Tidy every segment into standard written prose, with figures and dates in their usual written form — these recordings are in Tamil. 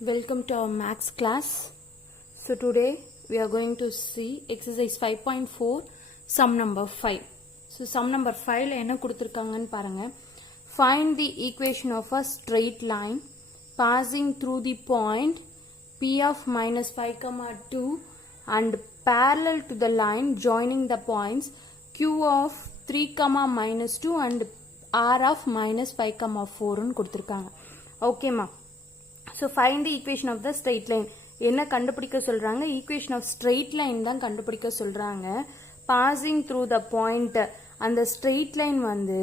Welcome to our maths class. So today we are going to see exercise 5.4 sum number 5. So sum number 5 என்ன கொடுத்திருக்காங்கன்னு பாருங்க. Find the equation of a straight line passing through the point P of minus 5, 2 and parallel to the line joining the points Q of 3, minus 2 and R of minus 5, 4 ன்னு கொடுத்திருக்காங்க. Okay ma. So find the equation of the straight line. என்ன கண்டுபிடிக்க சொல்றாங்க? equation of straight line தான் கண்டுபிடிக்க சொல்றாங்க. passing through the point. அந்த straight line வந்து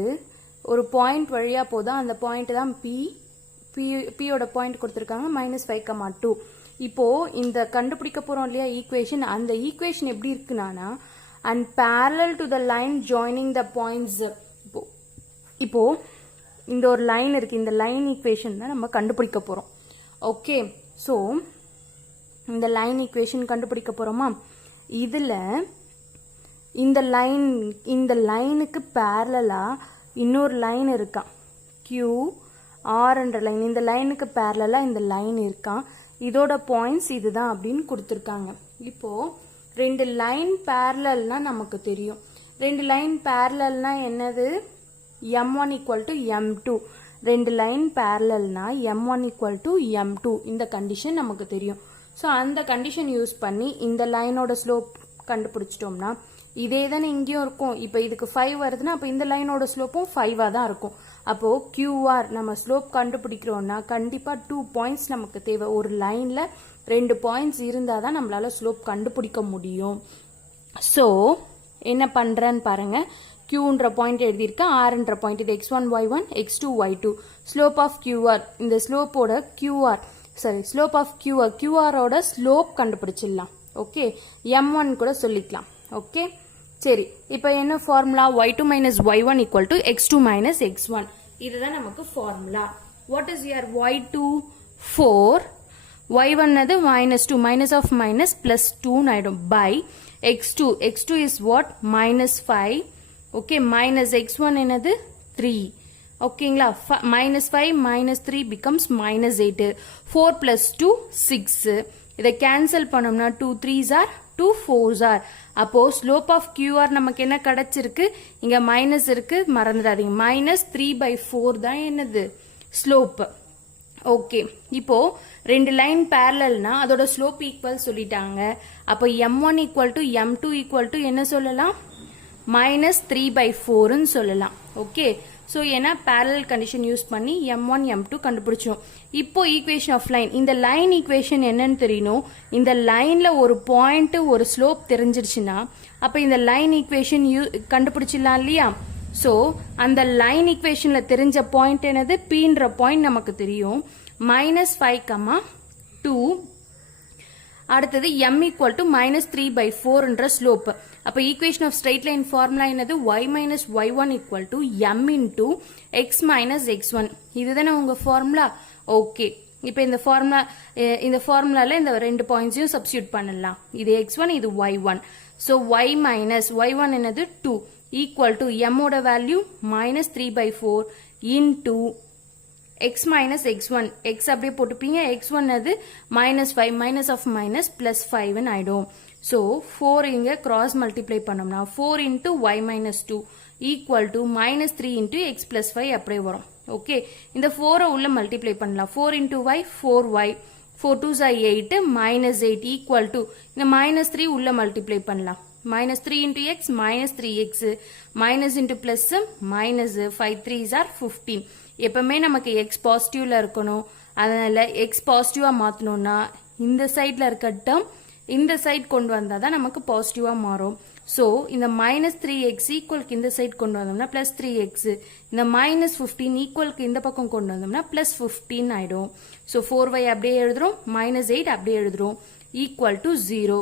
ஒரு point வழியா போதா, அந்த point தான் P ஓட point கொடுத்திருக்காங்க minus 5, 2. இப்போ இந்த கண்டுபிடிக்க போறோம் இல்லையா equation, அந்த equation எப்படி இருக்குனா and parallel to the line joining the points. இப்போ இந்த ஒரு லைன் இருக்கு, இந்த லைன் equation தான் நம்ம கண்டுபிடிக்க போறோம். ஓகே, ஸோ இந்த லைன் ஈக்குவேஷன் கண்டுபிடிக்க போகிறோமா? இதில் இந்த லைனுக்கு பேரலாக இன்னொரு லைன் இருக்கான், QR என்ற லைன். இந்த லைனுக்கு பேரலாக இந்த லைன் இருக்கான், இதோட பாயிண்ட்ஸ் இதுதான் அப்படின்னு கொடுத்துருக்காங்க. இப்போது ரெண்டு லைன் பேரலல்னா நமக்கு தெரியும். ரெண்டு லைன் பேரலல்னா என்னது? M1 = M2. ரெண்டு லைன் பேரலல்னா M1 = M2. இந்த கண்டிஷன் நமக்கு தெரியும். ஸோ அந்த கண்டிஷன் யூஸ் பண்ணி இந்த லைனோட ஸ்லோப் கண்டுபிடிச்சிட்டோம்னா இதே தானே இங்கேயும் இருக்கும். இப்போ இதுக்கு 5 வருதுன்னா அப்போ இந்த லைனோட ஸ்லோப்பும் 5ஆக தான் இருக்கும். அப்போது QR நம்ம ஸ்லோப் கண்டுபிடிக்கிறோம்னா கண்டிப்பாக 2 பாயிண்ட்ஸ் நமக்கு தேவை. ஒரு லைனில் 2 பாயிண்ட்ஸ் இருந்தால் தான் நம்மளால ஸ்லோப் கண்டுபிடிக்க முடியும். ஸோ என்ன பண்ணுறேன்னு பாருங்கள். Qன்ற பாயிண்ட் எழுதியிருக்கேன், Rன்ற பாயிண்ட் இது x1 y1 x2 y2. Slope of QR, இந்த ஸ்லோப்போட ஸ்லோப் ஆஃப் QRோட ஸ்லோப் கண்டுபிடிச்சிடலாம். ஓகே, M1 கூட சொல்லிக்கலாம். ஓகே, சரி. இப்போ என்ன formula? y2 minus y1 = x2 minus x1. இதுதான் நமக்கு formula. What is your y2? 4. y1 அது -2, minus of minus plus 2 ஆயிடும் by x2 is what? -5. Okay, minus x1 என்னது? 3. ஓகேங்களா? -5 minus 3 becomes -8. 4 plus 2 6. இதை கேன்சல் பண்ணோம்னா 2 3s are 2 4s are. அப்போ ஸ்லோப் ஆஃப் QR நமக்கு என்ன கிடைச்சிருக்கு? இங்க மைனஸ் இருக்கு, மறந்துடாதீங்க. -3/4 தான் என்னது? ஸ்லோப். ஓகே, இப்போ ரெண்டு லைன் பேரலல்னா அதோட ஸ்லோப் ஈக்குவல் சொல்லிட்டாங்க. அப்போ M1 = M2 = என்ன சொல்லலாம்? -3/4 சொல்லலாம். ஓகே, ஸோ ஏன்னா பேரலல் கண்டிஷன் யூஸ் பண்ணி M1 M2 கண்டுபிடிச்சோம். இப்போ ஈக்குவேஷன் ஆஃப் லைன், இந்த லைன் ஈக்குவேஷன் என்னன்னு தெரியணும். இந்த லைன்ல ஒரு பாயிண்ட் ஒரு ஸ்லோப் தெரிஞ்சிருச்சுன்னா அப்போ இந்த லைன் ஈக்குவேஷன் கண்டுபிடிச்சிடலாம் இல்லையா? ஸோ அந்த லைன் ஈக்குவேஷன்ல தெரிஞ்ச பாயிண்ட் என்னது? Pன்ற பாயிண்ட் நமக்கு தெரியும். -5, 2. அடுத்தது M = -3/4 ஸ்லோப். அப்போ equation of straight line formula என்னது? y minus y1 = M into x minus x1. இதுதானே உங்க ஃபார்முலா. ஓகே, இப்போ இந்த ஃபார்முலால இந்த ரெண்டு பாயிண்ட்ஸையும் சப்ஸ்டியூட் பண்ணலாம். இது x1, இது y1. So y minus y1 என்னது? 2 = M ஓட value -3/4 into x minus x1. x அப்படியே போட்டுப்பீங்க, x1 அது -5, minus of minus plus 5 ஆயிடும். ஸோ 4 இங்க கிராஸ் மல்டிப்ளை பண்ணோம்னா 4 into y minus 2 = -3 into x plus 5 அப்படியே வரும். ஓகே, இந்த 4 உள்ள மல்டிப்ளை பண்ணலாம். 4 into y 4y, 4 2s are 8, -8 = இந்த -3 உள்ள மல்டிப்ளை பண்ணலாம். -3 into x -3x, minus into plus minus 5 3s are 15. எப்பவுமே நமக்கு x பாசிட்டிவ்ல இருக்கணும். அதனால x பாசிட்டிவா மாத்தணும்னா இந்த சைட்ல இருக்க டேர்ம் இந்த சைட் கொண்டு வந்தா தான் நமக்கு பாசிட்டிவா மாறும். ஸோ இந்த -3x ஈக்குவலுக்கு இந்த சைட் கொண்டு வந்தோம்னா +3x, இந்த -15 ஈக்குவலுக்கு இந்த பக்கம் கொண்டு வந்தோம்னா +15 ஆயிடும். ஸோ 4y அப்படியே எழுதுறோம், -8 அப்படியே எழுதுறோம், = 0.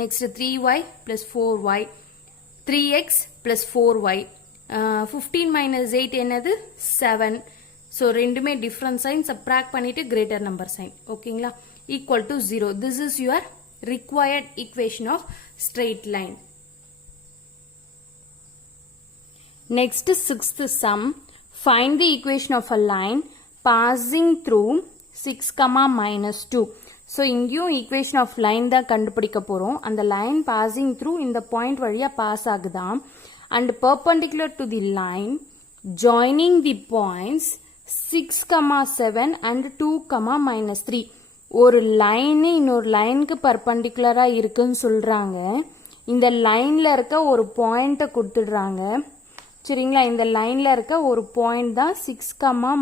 Next 3y plus 4y, 3x plus 4y. 15 minus 8 என்னது? 7. ஸோ ரெண்டுமே டிஃப்ரெண்ட் சைன், சப்ராக்ட் பண்ணிட்டு கிரேட்டர் நம்பர் சைன். ஓகேங்களா? = 0. This is your required equation of straight line. Next, sixth sum. Find the equation of a line passing through 6, -2. So இங்கேயும் ஈக்குவேஷன் ஆஃப் லைன் தான் கண்டுபிடிக்க போகிறோம். அந்த லைன் பாசிங் த்ரூ இந்த பாயிண்ட் வழியாக பாஸ் ஆகுதான். And perpendicular to the line joining the points 6, 7 and 2, -3. ஒரு லைனு இன்னொரு லைனுக்கு பர்பண்டிகுலராக இருக்குன்னு சொல்கிறாங்க. இந்த லைனில் இருக்க ஒரு பாயிண்ட்டை கொடுத்துடுறாங்க. சரிங்களா, இந்த லைனில் இருக்க ஒரு பாயிண்ட் தான் 6,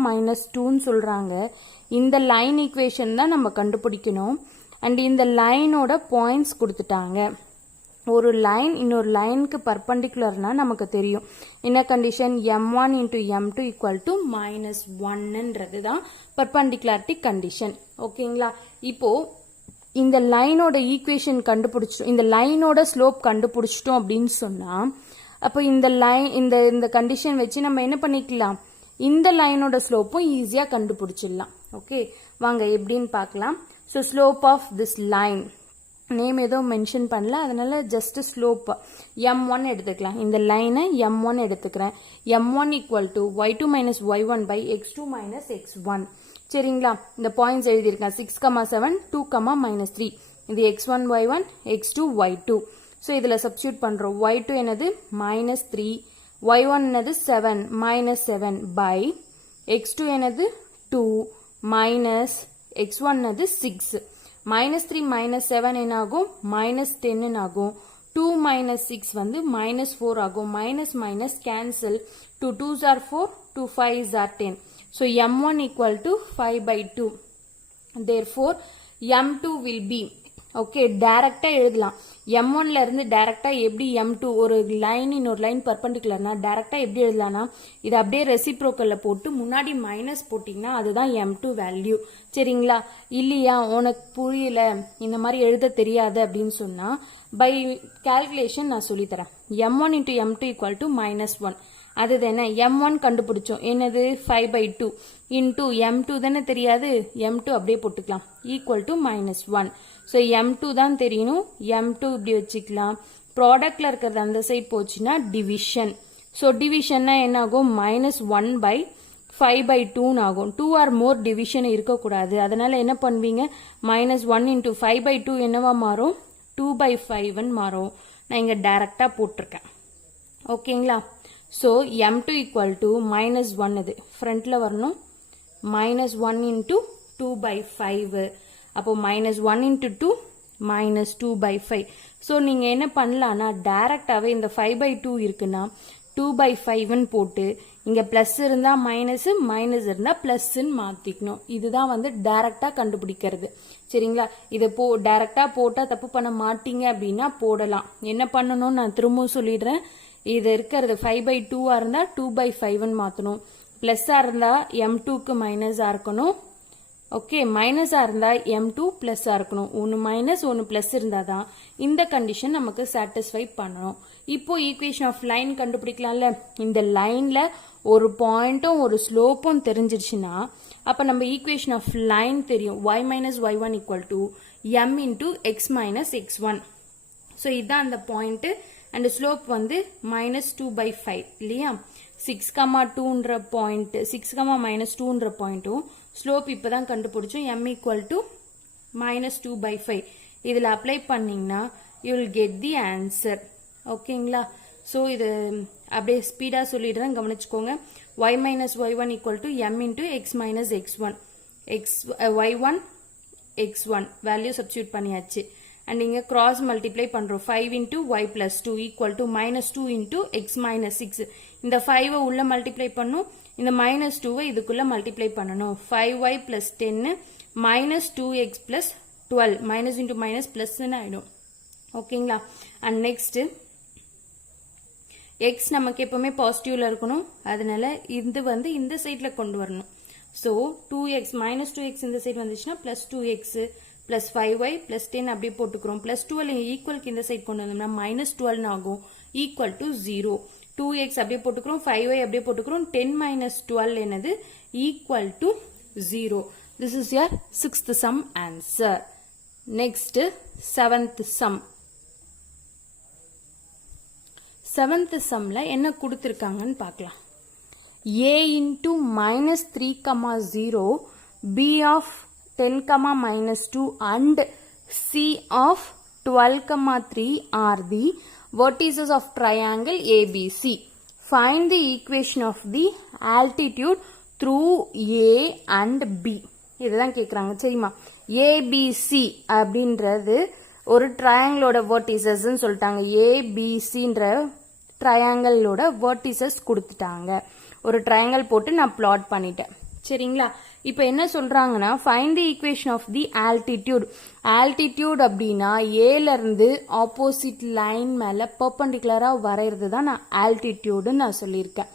-2ன்னு சொல்கிறாங்க. இந்த லைன் ஈக்குவேஷன் தான் நம்ம கண்டுபிடிக்கணும். அண்ட் இந்த லைனோட பாயிண்ட்ஸ் கொடுத்துட்டாங்க. ஒரு லைன் இன்னொரு லைனுக்கு பர்பண்டிகுலர்னா நமக்கு தெரியும் என்ன condition, m1 into m2 equal to -1ன்றது தான் பர்பண்டிகுலாரிட்டி கண்டிஷன். ஓகேங்களா, இப்போ இந்த லைனோட ஈக்குவேஷன் கண்டுபிடிச்சிட்டோம், இந்த லைனோட ஸ்லோப் கண்டுபிடிச்சிட்டோம் அப்படின்னு சொன்னா அப்போ இந்த லைன் இந்த கண்டிஷன் வச்சு நம்ம என்ன பண்ணிக்கலாம், இந்த லைனோட ஸ்லோப்பும் ஈஸியாக கண்டுபிடிச்சிடலாம். ஓகே, வாங்க எப்படின்னு பார்க்கலாம். So slope of this line name எதுவும் மென்ஷன் பண்ணல, அதனால ஜஸ்ட் ஸ்லோப் m1 எடுத்துக்கலாம். இந்த லைனை m1 எடுத்துக்கிறேன். m1 equal to y2 minus y1 by x2 minus x1. சரிங்களா, இந்த பாயிண்ட்ஸ் எழுதியிருக்கேன் 6, 7, 2, -3. இது x1 y1 x2 y2. So இதில் சப்ஸ்டியூட் பண்ணுறோம். y2 என்னது -3, y1 என்னது 7 -7 by x2 என்னது 2 minus x1 என்னது 6. -3 -7 என்ன ஆகும், -10 ஆகும். 2 - 6 வந்து -4 ஆகும். minus cancel. 2 2s are 4, 2 5s are 10. So m1 equal to 5/2. Therefore m2 will be, okay, டைரக்டா எழுதலாம். m1ல இருந்து டைரக்டா எப்படி m2, ஒரு லைன் இன்னொரு லைன் பர்பண்டிகுலர்னா டைரக்டா எப்படி எழுதலாம்னா இது அப்படியே ரெசிப்ரோக்கல்ல போட்டு முன்னாடி மைனஸ் போட்டிங்கன்னா அதுதான் m2 வேல்யூ. சரிங்களா, இல்லையா உனக்கு புரியல இந்த மாதிரி எழுத தெரியாது அப்படின்னு சொன்னா பை கால்குலேஷன் நான் சொல்லித்தரேன். m1 into m2 equal to -1. அது தானே m1 கண்டுபிடிச்சோம், என்னது 5/2 இன்டூ m2 தானே தெரியாது, m2 அப்படியே போட்டுக்கலாம் ஈக்குவல் டு -1. ஸோ m2 தான் தெரியணும், m2 இப்படி வச்சுக்கலாம். ப்ராடக்ட்ல இருக்கிறது அந்த சைட் போச்சுன்னா டிவிஷன். ஸோ டிவிஷன்னா என்ன ஆகும், -1/5/2 ஆகும். 2 ஆர் மோர் டிவிஷன் இருக்கக்கூடாது. அதனால என்ன பண்ணுவீங்க, -1 into 5/2 என்னவா மாறும், 2/5 மாறும். நான் இங்க டைரக்டா போட்டிருக்கேன். ஓகேங்களா, ஸோ m2 equal to -1, இது ஃப்ரண்ட்ல வரணும், -1 into 2/5. அப்போ -1 into 2 -2/5. ஸோ நீங்க என்ன பண்ணலாம்னா டைரக்டாவே இந்த 5/2 இருக்குன்னா 2/5ன்னு போட்டு இங்க பிளஸ் இருந்தா மைனஸ், மைனஸ் இருந்தா பிளஸ்ன்னு மாத்திக்கணும். இதுதான் வந்து டைரக்டா கண்டுபிடிக்கிறது. சரிங்களா, இதை டைரக்டா போட்டா தப்பு பண்ண மாட்டீங்க அப்படின்னா போடலாம். என்ன பண்ணணும்னு நான் திரும்பவும் சொல்லிடுறேன். இது இருக்கிறது 5/2 இருந்தா 2/5ன்னு மாத்தணும். பிளஸ்ஸா இருந்தா m2க்கு மைனஸா இருக்கணும். ஓகே, மைனஸா இருந்தா m2 பிளஸ்ஸா இருக்கணும். ஒன்னு மைனஸ் ஒன்னு பிளஸ் இருந்தாதான் இந்த கண்டிஷன் நமக்கு சாட்டிஸ்ஃபை பண்ணணும். இப்போ ஈக்குவேஷன் ஆஃப் லைன் கண்டுபிடிக்கலாம்ல. இந்த லைன்ல ஒரு பாயிண்ட்டும் ஒரு ஸ்லோப்பும் தெரிஞ்சிருச்சுன்னா அப்ப நம்ம ஈக்குவேஷன் ஆஃப் லைன் தெரியும். y minus y1 equal to m into x minus x1. So இதுதான் அந்த பாயிண்ட். அண்ட் ஸ்லோப் வந்து -2/5 இல்லையா. 6,2ன்ற பாயிண்ட், 6, -2ன்ற பாயிண்ட்டும் ஸ்லோப் இப்பதான் கண்டுபிடிச்சோம். m equal to -2/5. இதுல அப்ளை பண்ணீங்கன்னா you will get the answer. ஓகேங்களா, ஸோ இது அப்படியே ஸ்பீடா சொல்லிடுறேன், கவனிச்சுக்கோங்க. y minus y1 equal to m into x minus x1. y1 x1 value substitute பண்ணியாச்சு. அண்ட் இங்க கிராஸ் மல்டிப்ளை பண்றோம். 5 into y plus 2 equal to -2 into x minus 6. இந்த 5 உள்ள மல்டிப்ளை பண்ணும், இந்த -2 இதுக்குள்ள மல்டிப்ளை பண்ணணும். 5y plus 10 -2x plus 12. Minus into minus plus ஆயிடும். ஓகேங்களா, அண்ட் நெக்ஸ்ட் எக்ஸ் நமக்கு எப்பவுமே பாசிட்டிவ்ல இருக்கணும், அதனால இது வந்து இந்த சைட்ல கொண்டு வரணும். ஸோ 2x -2x இந்த சைட் வந்துச்சுன்னா +2x பிளஸ் 5y பிளஸ் 10 அப்படியே போட்டுக்கிறோம். பிளஸ் 12 ஈக்குவலுக்கு இந்த சைட் கொண்டு வந்தோம்னா -12 ஆகும், ஈக்குவல் டு 0. 2x அப்படியே போட்டுக்கிறோம், 5y அப்படியே போட்டுக்கிறோம். 10 - 12 என்னது, equal to 0. This is your 6th sum answer. Next 7th sum. 7th sumல என்ன கொடுத்திருக்காங்கன்னு பார்க்கலாம். a into -3, 0 b of 10, -2 and C of 12, 3 are the vertices of triangle ABC. Find the equation of the altitude through A and B. இதுதான் கேக்குறாங்க சரிமா. ABC அப்படின்றது ஒரு ட்ரையாங்கிளோட வெர்டிசஸ்ன்னு சொல்லிட்டாங்க. ABCன்ற ட்ரையாங்கிளோட வெர்டிசஸ் கொடுத்துட்டாங்க. ஒரு ட்ரையாங்கிள் போட்டு நான் பிளாட் பண்ணிட்டேன் சரிங்களா. இப்போ என்ன சொல்றாங்கன்னா find the equation of the altitude. Altitude அப்படின்னா ஏல இருந்து ஆப்போசிட் லைன் மேல பெர்பெண்டிகுலரா வரைகிறது தான் நான் ஆல்டிடியூடுன்னு நான் சொல்லியிருக்கேன்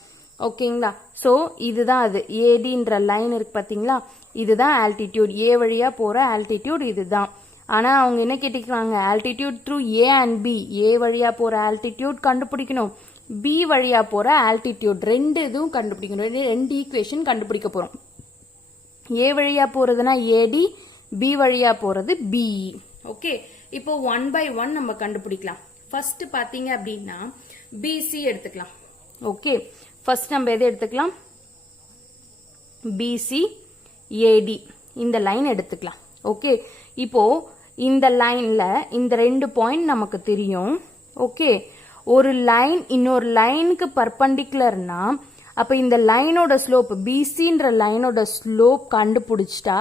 ஓகேங்களா. ஸோ இதுதான் அது ஏடின்ற லைன் இருக்கு பாத்தீங்களா, இதுதான் ஆல்டிடியூட். ஏ வழியா போற ஆல்டிடியூட் இதுதான். ஆனா அவங்க என்ன கேட்டிருக்காங்க, altitude through A and B. A வழியா போற ஆல்டிடியூட் கண்டுபிடிக்கணும், பி வழியா போற ஆல்டிடியூட் ரெண்டு இதுவும் கண்டுபிடிக்கணும். ரெண்டு ஈக்குவேஷன் கண்டுபிடிக்க போறோம். ஏ வழியா போறதுனா ஏடி, பி வழியா போறது பிஇ. ஓகே, இப்போ 1 by 1 நம்ம கண்டுபிடிக்கலாம். ஃபர்ஸ்ட் பாத்தீங்க அப்படின்னா பிசி எடுத்துக்கலாம். ஓகே, ஃபர்ஸ்ட் நம்ம எதை எடுத்துக்கலாம், பிசி ஏடி இந்த லைன் எடுத்துக்கலாம். ஓகே, இப்போ இந்த லைன்ல இந்த ரெண்டு பாயிண்ட் நமக்கு தெரியும். ஓகே, ஒரு லைன் இன்னொரு லைனுக்கு பர்பண்டிகுலர்னா அப்ப இந்த லைனோட ஸ்லோப், பிசின்ற லைனோட ஸ்லோப் கண்டுபிடிச்சிட்டா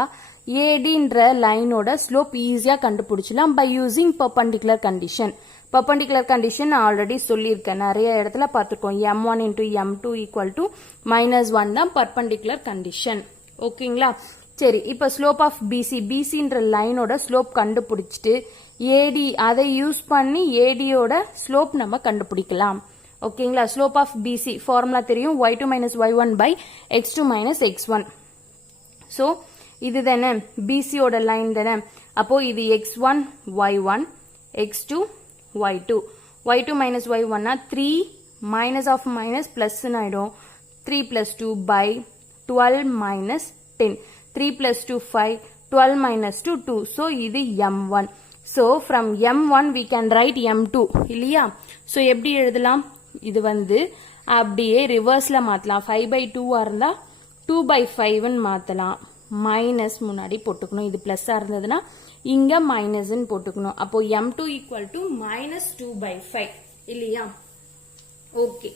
ஏடின்ற லைனோட ஸ்லோப் ஈஸியா கண்டுபிடிச்சலாம் by using perpendicular condition. Perpendicular condition already சொல்லியிருக்கேன், நிறைய இடத்துல பார்த்துருக்கோம். m1 into m2 equal to -1 தான் பர்பண்டிகுலர் கண்டிஷன். ஓகேங்களா. சரி, இப்ப ஸ்லோப் ஆஃப் பிசி, பிசின்ற லைனோட ஸ்லோப் கண்டுபிடிச்சிட்டு ஏடி அதை யூஸ் பண்ணி ஏடியோட ஸ்லோப் நம்ம கண்டுபிடிக்கலாம். ஓகேங்களா. ஸ்லோப் ஆஃப் பிசி ஃபார்முலா தெரியும், y2 minus y1 by x2 minus x1. So இது தானே பிசியோட லைன் தானே. அப்போ இது x1 y1 x2 y2. y2 minus y1 னா 3 minus of minus plus ஆயிடும். 3 plus 2 by 12 minus 10. 3 plus 2 5, 12 minus 2 2. So இது m1. So from m1 we can write m2 இல்லையா. So எப்படி எழுதலாம், இது வந்து அப்படியே ரிவர்ஸ்ல மாத்தலாம். 5 by 2 இருந்தா 2 by 5 மாத்தலாம். மைனஸ் முன்னாடி போட்டுக்கணும், இது பிளஸ் இருந்ததுன்னா இங்க மைனஸ் போட்டுக்கணும். அப்போ m2 equal to -2 by 5 இல்லையா. ஓகே,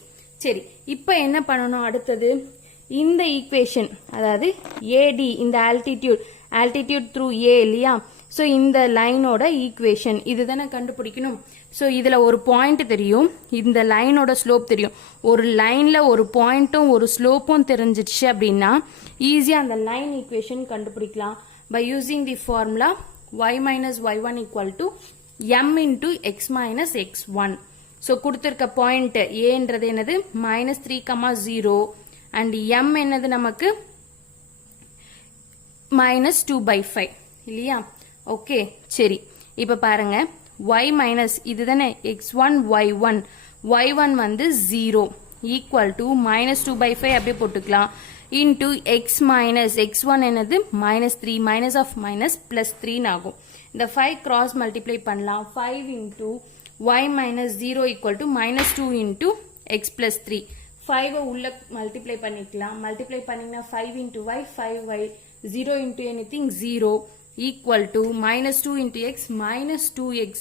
சரி, இப்ப என்ன பண்ணணும், அடுத்தது இந்த ஈக்குவேஷன், அதாவது ஏடி இந்த ஆல்டிடியூட் த்ரூ ஏ இல்லையா. ஸோ இந்த லைனோட ஈக்குவேஷன் இதுதானே கண்டுபிடிக்கணும். ஸோ இதுல ஒரு பாயிண்ட் தெரியும், இந்த லைனோட ஸ்லோப் தெரியும். ஒரு லைன்ல ஒரு பாயிண்ட்டும் ஒரு ஸ்லோப்பும் தெரிஞ்சிடுச்சு அப்படின்னா ஈஸியா அந்த லைன் ஈக்குவேஷன் கண்டுபிடிக்கலாம் by using the formula y minus y1 equal to m into x minus x1. So கொடுத்திருக்க பாயிண்ட் ஏன்றது என்னது -3, 0 and m என்னது நமக்கு -2 by 5 இல்லையா. ஓகே, சரி, இப்ப பாருங்க y minus இதுதானே x1 y1 வந்து 0 equal to -2 by 5 அப்படியே போட்டுக்கலாம் into x minus x1 என்னது -3 minus of minus plus 3 ஆகும். இந்த 5 cross multiply பண்ணலாம். 5 into y minus 0 equal to -2 into x plus 3. 5 உள்ள மல்டிப்ளை பண்ணிக்கலாம். மல்டிப்ளை பண்ணீங்கன்னா 5 into y 5y, 0 into anything 0 equal to -2 into x minus 2x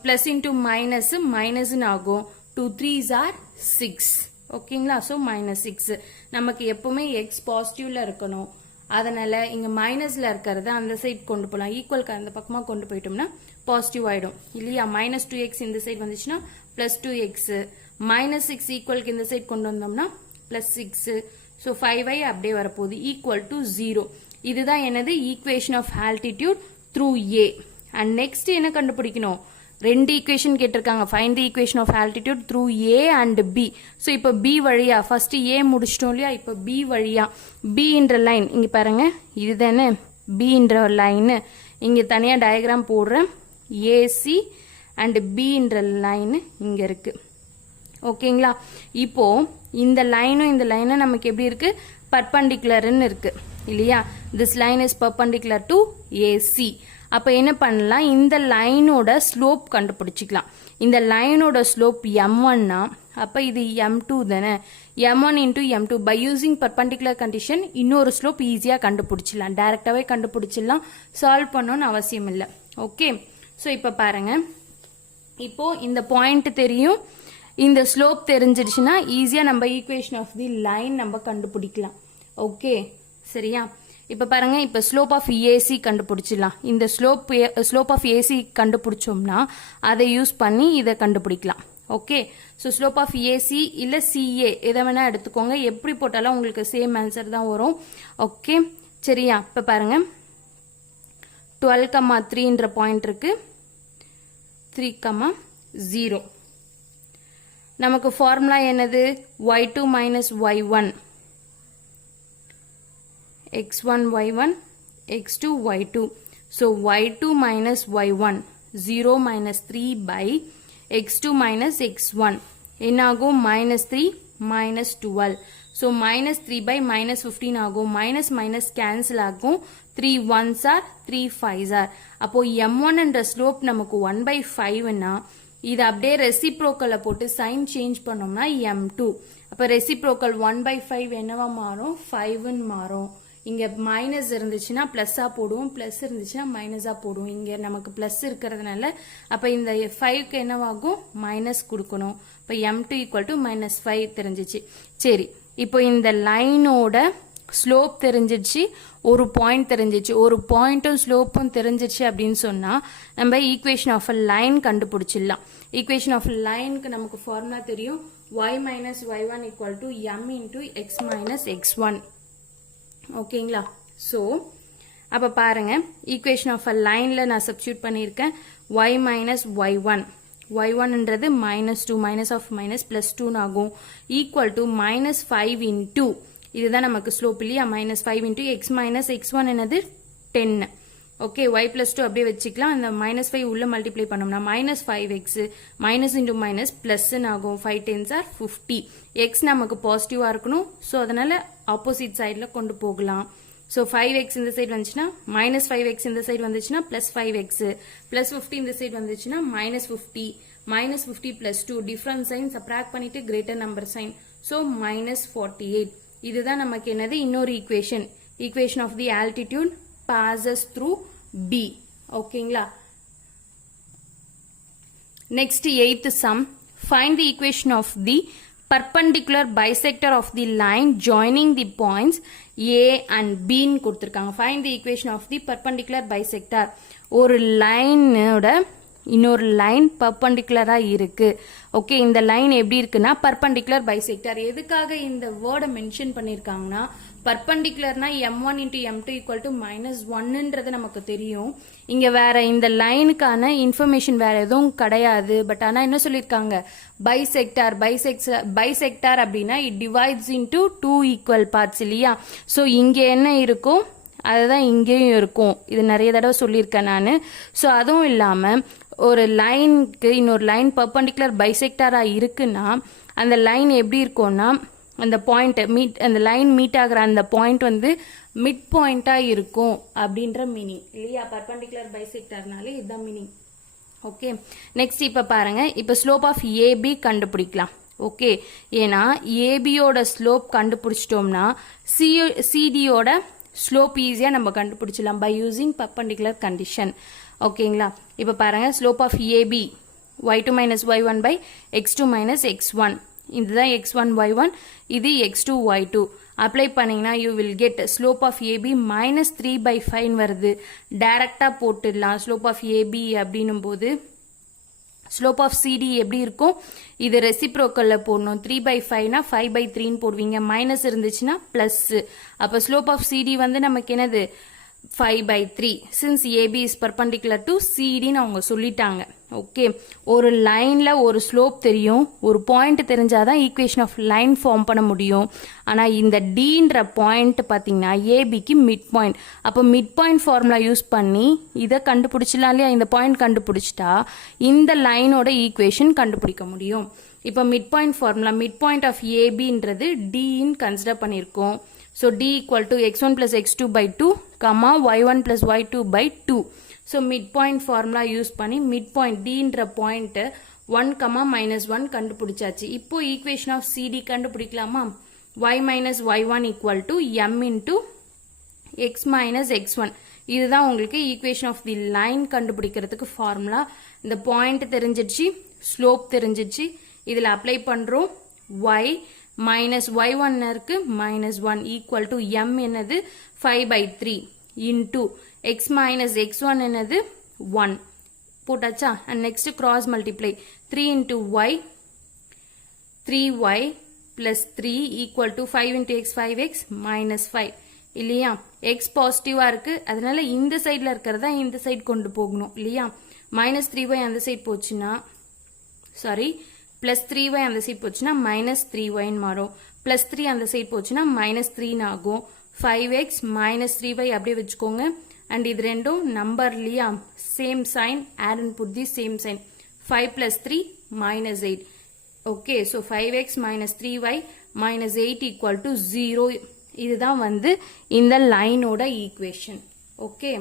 plus into minus ஆகும். 2 3s are 6. ஓகேங்களா. ஸோ -6 நமக்கு எப்பவுமே x பாசிட்டிவ்ல இருக்கணும். அதனால இங்க மைனஸ்ல இருக்கிறத அந்த சைட் கொண்டு போகலாம். ஈக்குவல்க்கு அந்த பக்கமா கொண்டு போயிட்டோம்னா பாசிட்டிவ் ஆயிடும் இல்லையா. -2x இந்த சைட் வந்துச்சுன்னா +2x, -6 ஈக்குவல்க்கு இந்த சைட் கொண்டு வந்தோம்னா +6. ஸோ 5y அப்படியே வரப்போகுது ஈக்குவல் டு 0. இதுதான் என்னது equation of altitude through A. And next என்ன கண்டுபிடிக்கணும், ரெண்டு ஈக்குவேஷன் கேட்டிருக்காங்க. Find the equation of altitude through A and B. So இப்போ பி வழியா ஃபர்ஸ்ட் ஏ முடிச்சிட்டோம் இல்லையா. இப்போ பி வழியா பின்ற லைன் இங்க பாருங்க, இதுதானே பின்ற லைன். இங்க தனியா டயக்ராம் போடுறேன். ஏசி அண்ட் பின்ற லைன் இங்க இருக்கு. ஓகேங்களா. இப்போ இந்த லைனும் இந்த லைனும் நமக்கு எப்படி இருக்கு, பர்பண்டிகுலர்னு இருக்கு இல்லையா. This line is perpendicular to AC. அப்ப என்ன பண்ணலாம், இந்த லைனோட ஸ்லோப் கண்டுபிடிச்சிக்கலாம். இந்த லைனோட ஸ்லோப் m1னா அப்போ இது m2 தானே, m1 into m2 by using perpendicular condition இன்னொரு ஸ்லோப் ஈஸியாக கண்டுபிடிச்சிடலாம், டைரெக்டாகவே கண்டுபிடிச்சிடலாம், சால்வ் பண்ணணும்னு அவசியம் இல்லை. ஓகே, ஸோ இப்போ பாருங்க, இப்போ இந்த பாயிண்ட் தெரியும், இந்த ஸ்லோப் தெரிஞ்சிடுச்சுன்னா ஈஸியாக நம்ம ஈக்குவேஷன் ஆஃப் தி லைன் நம்ம கண்டுபிடிக்கலாம். ஓகே சரியா, இப்போ பாருங்க, இப்போ ஸ்லோப் ஆஃப் ஏசி கண்டுபிடிச்சிடலாம். இந்த ஸ்லோப் ஆஃப் ஏசி கண்டுபிடிச்சோம்னா அதை யூஸ் பண்ணி இதை கண்டுபிடிக்கலாம். Okay, so slope of AC இல்லை சிஏ எதை வேணா எடுத்துக்கோங்க, எப்படி போட்டாலும் உங்களுக்கு சேம் ஆன்சர் தான் வரும். ஓகே சரியா, இப்போ பாருங்க 12,3ன்ற பாயிண்ட் இருக்கு, 3,0. நமக்கு ஃபார்முலா என்னது, y2 minus y1, x1 y1 x2 y2. So y2 minus y1 0 minus 3 by x2 minus x1 என்னாகும் minus 3 minus 12. So minus 3 by minus 15 ஆகும், minus minus cancel ஆகும், 3 1s are 3 5s are. அப்போ m1 என்ற ஸ்லோப் நமக்கு 1 by 5னா இது அப்படியே ரெசிப்ரோக்கலை போட்டு சைன் சேஞ்ச் பண்ணோம்னா m2. அப்போ ரெசிப்ரோக்கல் 1 by 5 என்னவா மாறும், 5ன்னு மாறும். இங்க மைனஸ் இருந்துச்சுன்னா பிளஸ்ஸா போடுவோம், பிளஸ் இருந்துச்சுன்னா மைனஸா போடுவோம். இங்க நமக்கு பிளஸ் இருக்கிறதுனால அப்ப இந்த 5க்கு என்னவாகும், மைனஸ் கொடுக்கணும். இப்ப m2 ஈக்குவல் டு -5 தெரிஞ்சிச்சு. சரி, இப்போ இந்த லைனோட ஸ்லோப் தெரிஞ்சிச்சு, ஒரு பாயிண்ட் தெரிஞ்சிச்சு, ஒரு பாயிண்ட்டும் ஸ்லோப்பும் தெரிஞ்சிச்சு அப்படின்னு சொன்னா நம்ம ஈக்குவேஷன் ஆஃப் அ லைன் கண்டுபிடிச்சிடலாம். ஈக்குவேஷன் ஆஃப் லைனுக்கு நமக்கு ஃபார்முலா தெரியும், y minus y1 equal to m into x minus x1. ஓகேங்களா, ஸோ அப்போ பாருங்க, ஈக்குவேஷன் ஆஃப் அ லைனில் நான் சப்ஸ்டியூட் பண்ணியிருக்கேன், y minus y1, y1ன்றது -2 மைனஸ் ஆஃப் மைனஸ் ப்ளஸ் 2 ஆகும், ஈக்குவல் டு -5 into இதுதான் நமக்கு ஸ்லோப் இல்லையா, -5 into x minus x1 என்னது 10. ஓகே, y plus 2 அப்படியே வச்சுக்கலாம், அந்த -5 உள்ள மல்டிப்ளை பண்ணோம்னா -5x மைனஸ் இன்டூ மைனஸ் பிளஸ்ன்னு ஆகும், 5 10s are 50. x நமக்கு பாசிட்டிவா இருக்கணும், ஸோ அதனால ஆப்போசிட் சைடில் கொண்டு போகலாம். ஸோ 5x இந்த சைடு வந்துச்சுன்னா -5x இந்த சைடு வந்துச்சுன்னா +5x, +50 இந்த சைடு வந்துச்சுன்னா -50, -50 + 2 டிஃபரன்ஸ் சைன் சப்ராக்ட் பண்ணிட்டு கிரேட்டர் நம்பர் சைன், ஸோ -48. இதுதான் நமக்கு என்னது, இன்னொரு equation, equation of the altitude passes through B. ஓகேங்களா, next 8th sum, find the equation of the perpendicular bisector of the line joining the points A and B ன்னு கொடுத்திருக்காங்க. find the equation of the perpendicular bisector. ஒரு லைனோட இன்னொரு லைன் பர்பண்டிகுலரா இருக்கு. ஓகே, இந்த லைன் எப்படி இருக்குன்னா பர்பண்டிகுலர் பைசெக்டர். எதுக்காக இந்த வேர்டை மென்ஷன் பண்ணிருக்காங்கன்னா, பர்பண்டிகுலர்னா m1 into m2 equal to -1ன்றது நமக்கு தெரியும். இங்க வேற இந்த லைனுக்கான இன்ஃபர்மேஷன் வேற எதுவும் கிடையாது. பட் ஆனா என்ன சொல்லிருக்காங்க, பைசெக்டார் அப்படின்னா it divides into 2 equal parts இல்லையா. ஸோ இங்க என்ன இருக்கும், அதுதான் இங்கேயும் இருக்கும். இது நிறைய தடவை சொல்லியிருக்கேன் நான். ஸோ அதுவும் இல்லாம ஒரு லைனுக்கு இன்னொரு லைன் பர்பண்டிகுலர் பைசெக்டாரா இருக்குன்னா அந்த லைன் எப்படி இருக்கும்னா, அந்த பாயிண்ட் அந்த லைன் மீட் ஆகிற அந்த பாயிண்ட் வந்து மிட் பாயிண்டா இருக்கும் அப்படின்ற மீனிங் இல்லையா. பர்பண்டிகுலர் பைசெக்டார்னாலே இதுதான் மீனிங். ஓகே, நெக்ஸ்ட் இப்ப பாருங்க, இப்ப ஸ்லோப் ஆஃப் ஏபி கண்டுபிடிக்கலாம். ஓகே, ஏன்னா ஏபியோட ஸ்லோப் கண்டுபிடிச்சிட்டோம்னா சிடியோட ஸ்லோப் ஈஸியா நம்ம கண்டுபிடிச்சலாம் பை யூசிங் பர்பண்டிகுலர் கண்டிஷன். ஓகேங்களா, இப்ப பாருங்க, slope of AB y2 minus y1 by x2 minus x1. இதுதான் x1 y1, இது x2 y2. அப்ளை பண்ணீங்கன்னா you will get slope of AB -3/5 வருது. டைரக்டா போட்டுடலாம். ஸ்லோப் ஆஃப் AB அப்படின்னும் போது ஸ்லோப் ஆஃப் CD எப்படி இருக்கும், இது ரெசிப்ரோக்கல்ல போடணும். 3/5னா 5/3ன்னு போடுவீங்க, மைனஸ் இருந்துச்சுன்னா பிளஸ். அப்ப ஸ்லோப் ஆஃப் CD வந்து நமக்கு என்னது 5/3. since AB is perpendicular to CD ன்னு அவங்க சொல்லிட்டாங்க. ஓகே, ஒரு லைன்ல ஒரு ஸ்லோப் தெரியும், ஒரு பாயிண்ட் தெரிஞ்சாதான் ஈக்குவேஷன் ஆஃப் லைன் ஃபார்ம் பண்ண முடியும். ஆனா இந்த Dன்ற பாயிண்ட் பாத்தீங்கன்னா ஏபிக்கு மிட் பாயிண்ட். அப்போ மிட் பாயிண்ட் ஃபார்முலா யூஸ் பண்ணி இதை கண்டுபிடிச்சலாம் இல்லையா. இந்த பாயிண்ட் கண்டுபிடிச்சிட்டா இந்த லைனோட ஈக்குவேஷன் கண்டுபிடிக்க முடியும். இப்போ mid point formula, mid point of ஏபின்றது Dன்னு கன்சிடர் பண்ணியிருக்கோம். So D equal to x1 plus x2 by 2, comma y1 plus y2 by 2. So midpoint formula use பண்ணி midpoint Dன்ற point 1, -1 கண்டுபிடிச்சாச்சு. இப்போ ஈக்குவேஷன் ஆஃப் சிடி கண்டுபிடிக்கலாமா? y minus y1 equal to m into x minus x1. இதுதான் உங்களுக்கு ஈக்குவேஷன் ஆஃப் தி லைன் கண்டுபிடிக்கிறதுக்கு ஃபார்முலா. இந்த பாயிண்ட் தெரிஞ்சிடுச்சு, ஸ்லோப் தெரிஞ்சிடுச்சு. இதில் அப்ளை பண்ணுறோம். y minus y1 இருக்கு, -1 equal to m என்னது 5/3 into x minus x1 என்னது 1 போட்டாச்சா? And next cross multiply 3 into y 3y plus 3 equal to 5 into x 5x minus 5 இல்லையா? x பாசிட்டிவா இருக்கு, அதனால இந்த சைடில் இருக்கிறதா இந்த சைடு கொண்டு போகணும் இல்லையா? -3y அந்த சைடு போச்சுன்னா சாரி +3y அந்த சைடு போச்சுன்னா -3y மாறும். +3 அந்த சைடு போச்சுன்னா -3 ஆகும். 5x -3y அப்படியே வச்சுக்கோங்க. அண்ட் இது ரெண்டும் நம்பர் இல்லையா? Same sign, add and put the same sign. 5 plus 3 -8. Okay, so 5x minus 3y minus 8 equal to 0. இதுதான் வந்து இந்த லைனோட ஈக்குவேஷன். ஓகே.